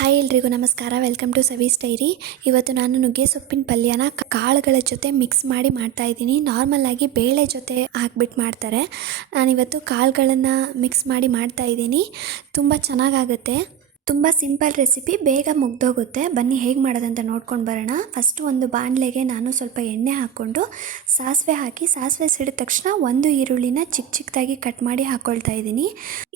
Hi ಎಲ್ರಿಗೂ ನಮಸ್ಕಾರ. Welcome to Savi's diary. ಇವತ್ತು ನಾನು ನುಗ್ಗೆ ಸೊಪ್ಪಿನ ಪಲ್ಯನ ಕಾಳುಗಳ ಜೊತೆ ಮಿಕ್ಸ್ ಮಾಡಿ ಮಾಡ್ತಾಯಿದ್ದೀನಿ. ನಾರ್ಮಲಾಗಿ ಬೇಳೆ ಜೊತೆ ಹಾಕ್ಬಿಟ್ಟು ಮಾಡ್ತಾರೆ. ನಾನಿವತ್ತು ಕಾಳುಗಳನ್ನು ಮಿಕ್ಸ್ ಮಾಡಿ ಮಾಡ್ತಾಯಿದ್ದೀನಿ. ತುಂಬ ಚೆನ್ನಾಗಾಗುತ್ತೆ. ತುಂಬ ಸಿಂಪಲ್ ರೆಸಿಪಿ, ಬೇಗ ಮುಗ್ದೋಗುತ್ತೆ. ಬನ್ನಿ ಹೇಗೆ ಮಾಡೋದಂತ ನೋಡ್ಕೊಂಡು ಬರೋಣ. ಫಸ್ಟು ಒಂದು ಬಾಣಲೆಗೆ ನಾನು ಸ್ವಲ್ಪ ಎಣ್ಣೆ ಹಾಕ್ಕೊಂಡು ಸಾಸಿವೆ ಹಾಕಿ, ಸಾಸಿವೆ ಸಿಡಿದ ತಕ್ಷಣ ಒಂದು ಈರುಳ್ಳಿನ ಚಿಕ್ಕದಾಗಿ ಕಟ್ ಮಾಡಿ ಹಾಕ್ಕೊಳ್ತಾ ಇದ್ದೀನಿ.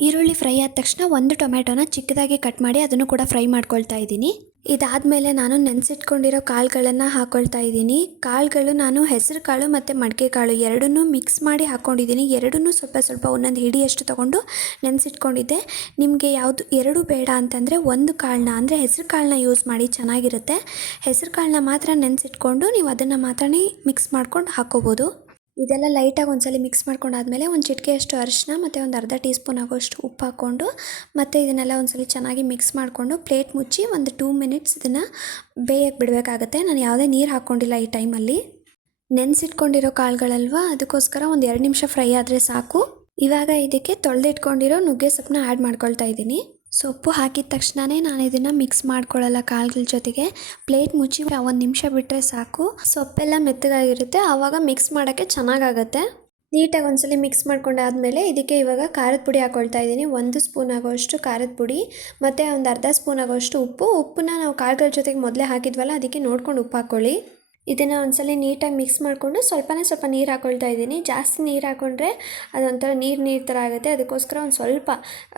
ಈರುಳ್ಳಿ ಫ್ರೈ ಆದ ತಕ್ಷಣ ಒಂದು ಟೊಮೆಟೊನ ಚಿಕ್ಕದಾಗಿ ಕಟ್ ಮಾಡಿ ಅದನ್ನು ಕೂಡ ಫ್ರೈ ಮಾಡ್ಕೊಳ್ತಾ ಇದ್ದೀನಿ. ಇದಾದಮೇಲೆ ನಾನು ನೆನೆಸಿಟ್ಕೊಂಡಿರೋ ಕಾಳುಗಳನ್ನು ಹಾಕ್ಕೊಳ್ತಾ ಇದ್ದೀನಿ. ಕಾಳುಗಳು ನಾನು ಹೆಸರು ಕಾಳು ಮತ್ತು ಮಡಿಕೆ ಕಾಳು ಎರಡನ್ನೂ ಮಿಕ್ಸ್ ಮಾಡಿ ಹಾಕ್ಕೊಂಡಿದ್ದೀನಿ. ಎರಡನ್ನೂ ಸ್ವಲ್ಪ ಸ್ವಲ್ಪ ಒಂದೊಂದು ಹಿಡಿಯಷ್ಟು ತೊಗೊಂಡು ನೆನೆಸಿಟ್ಕೊಂಡಿದ್ದೆ. ನಿಮಗೆ ಯಾವುದು ಎರಡು ಬೇಡ ಅಂತಂದರೆ ಒಂದು ಕಾಳನ್ನ ಅಂದರೆ ಹೆಸರು ಕಾಳನ್ನ ಯೂಸ್ ಮಾಡಿ, ಚೆನ್ನಾಗಿರುತ್ತೆ. ಹೆಸರು ಕಾಳನ್ನ ಮಾತ್ರ ನೆನೆಸಿಟ್ಕೊಂಡು ನೀವು ಅದನ್ನು ಮಾತ್ರ ಮಿಕ್ಸ್ ಮಾಡ್ಕೊಂಡು ಹಾಕ್ಕೋಬೋದು. ಇದೆಲ್ಲ ಲೈಟಾಗಿ ಒಂದ್ಸಲ ಮಿಕ್ಸ್ ಮಾಡ್ಕೊಂಡಾದಮೇಲೆ ಒಂದು ಚಿಟಿಕೆಯಷ್ಟು ಅರಿಶಿನ ಮತ್ತು ಒಂದು ಅರ್ಧ ಟೀ ಸ್ಪೂನ್ ಆಗೋಷ್ಟು ಉಪ್ಪು ಹಾಕ್ಕೊಂಡು ಮತ್ತು ಇದನ್ನೆಲ್ಲ ಒಂದ್ಸಲ ಚೆನ್ನಾಗಿ ಮಿಕ್ಸ್ ಮಾಡಿಕೊಂಡು ಪ್ಲೇಟ್ ಮುಚ್ಚಿ ಒಂದು 2 ಮಿನಿಟ್ಸ್ ಇದನ್ನು ಬೇಯಕ್ಕೆ ಬಿಡಬೇಕಾಗತ್ತೆ. ನಾನು ಯಾವುದೇ ನೀರು ಹಾಕ್ಕೊಂಡಿಲ್ಲ ಈ ಟೈಮಲ್ಲಿ. ನೆನೆಸಿಟ್ಕೊಂಡಿರೋ ಕಾಳುಗಳಲ್ವ, ಅದಕ್ಕೋಸ್ಕರ ಒಂದು 2 ನಿಮಿಷ ಫ್ರೈ ಆದರೆ ಸಾಕು. ಇವಾಗ ಇದಕ್ಕೆ ತೊಳೆದಿಟ್ಕೊಂಡಿರೋ ನುಗ್ಗೆ ಸೊಪ್ಪನ್ನ ಆ್ಯಡ್ ಮಾಡ್ಕೊಳ್ತಾ ಇದ್ದೀನಿ. ಸೊಪ್ಪು ಹಾಕಿದ ತಕ್ಷಣವೇ ನಾನು ಇದನ್ನು ಮಿಕ್ಸ್ ಮಾಡ್ಕೊಳ್ಳಲ್ಲ ಕಾಳುಗಳ ಜೊತೆಗೆ. ಪ್ಲೇಟ್ ಮುಚ್ಚಿ 1 ನಿಮಿಷ ಬಿಟ್ಟರೆ ಸಾಕು. ಸೊಪ್ಪೆಲ್ಲ ಮೆತ್ತಗಾಗಿರುತ್ತೆ, ಆವಾಗ ಮಿಕ್ಸ್ ಮಾಡೋಕ್ಕೆ ಚೆನ್ನಾಗಾಗತ್ತೆ. ನೀಟಾಗಿ ಒಂದ್ಸಲ ಮಿಕ್ಸ್ ಮಾಡ್ಕೊಂಡಾದಮೇಲೆ ಇದಕ್ಕೆ ಇವಾಗ ಖಾರದ ಪುಡಿ ಹಾಕ್ಕೊಳ್ತಾ ಇದ್ದೀನಿ. 1 ಸ್ಪೂನ್ ಆಗೋಷ್ಟು ಖಾರದ ಪುಡಿ ಮತ್ತು ಒಂದು ಅರ್ಧ ಸ್ಪೂನ್ ಆಗೋಷ್ಟು ಉಪ್ಪನ್ನ ನಾವು ಕಾಳುಗಳ ಜೊತೆಗೆ ಮೊದಲೇ ಹಾಕಿದ್ವಲ್ಲ, ಅದಕ್ಕೆ ನೋಡ್ಕೊಂಡು ಉಪ್ಪು ಹಾಕ್ಕೊಳ್ಳಿ. ಇದನ್ನು ಒಂದ್ಸಲ ನೀಟಾಗಿ ಮಿಕ್ಸ್ ಮಾಡಿಕೊಂಡು ಸ್ವಲ್ಪ ನೀರು ಹಾಕ್ಕೊಳ್ತಾ ಇದ್ದೀನಿ. ಜಾಸ್ತಿ ನೀರು ಹಾಕ್ಕೊಂಡ್ರೆ ಅದೊಂಥರ ನೀರು ಥರ ಆಗುತ್ತೆ. ಅದಕ್ಕೋಸ್ಕರ ಒಂದು ಸ್ವಲ್ಪ,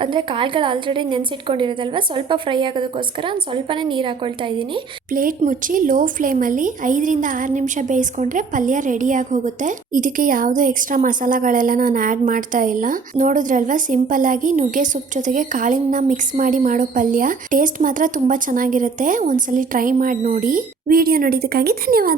ಅಂದರೆ ಕಾಳುಗಳು ಆಲ್ರೆಡಿ ನೆನೆಸಿಟ್ಕೊಂಡಿರೋದಲ್ವ, ಸ್ವಲ್ಪ ಫ್ರೈ ಆಗೋದಕ್ಕೋಸ್ಕರ ಒಂದು ಸ್ವಲ್ಪನೇ ನೀರು ಹಾಕ್ಕೊಳ್ತಾ ಇದ್ದೀನಿ. ಪ್ಲೇಟ್ ಮುಚ್ಚಿ ಲೋ ಫ್ಲೇಮಲ್ಲಿ 5 ರಿಂದ 6 ನಿಮಿಷ ಬೇಯಿಸ್ಕೊಂಡ್ರೆ ಪಲ್ಯ ರೆಡಿಯಾಗಿ ಹೋಗುತ್ತೆ. ಇದಕ್ಕೆ ಯಾವುದೋ ಎಕ್ಸ್ಟ್ರಾ ಮಸಾಲೆಗಳೆಲ್ಲ ನಾನು ಆ್ಯಡ್ ಮಾಡ್ತಾ ಇಲ್ಲ. ನೋಡಿದ್ರಲ್ವ, ಸಿಂಪಲ್ ಆಗಿ ನುಗ್ಗೆ ಸೊಪ್ಪು ಜೊತೆಗೆ ಕಾಳಿನ ಮಿಕ್ಸ್ ಮಾಡಿ ಮಾಡೋ ಪಲ್ಯ. ಟೇಸ್ಟ್ ಮಾತ್ರ ತುಂಬ ಚೆನ್ನಾಗಿರುತ್ತೆ. ಒಂದ್ಸಲಿ ಟ್ರೈ ಮಾಡಿ ನೋಡಿ. ವಿಡಿಯೋ ನೋಡಿದ್ದಕ್ಕಾಗಿ ಧನ್ಯವಾದ.